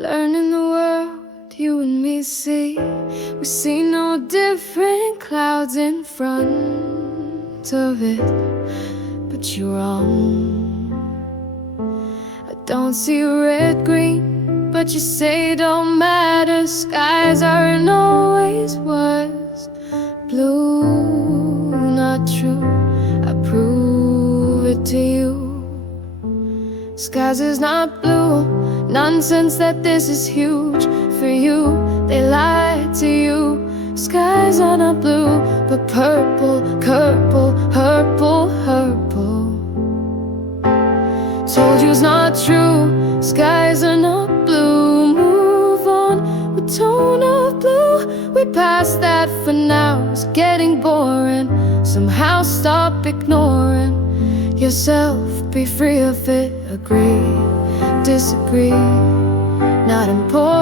Learning the world, you and me see. We see no different clouds in front of it, but you're wrong. I don't see red, green, but you say it don't matter. Skies aren't always was blue. Not true, I prove it to you. Skies is not blue. Nonsense that this is huge for you. They lied to you. Skies are not blue, but purple, purple, purple, purple. Told you it's not true. Skies are not blue. Move on with tone of blue. We passed that for now. It's getting boring. Somehow stop ignoring yourself. Be free of it. Agree, disagree, not important.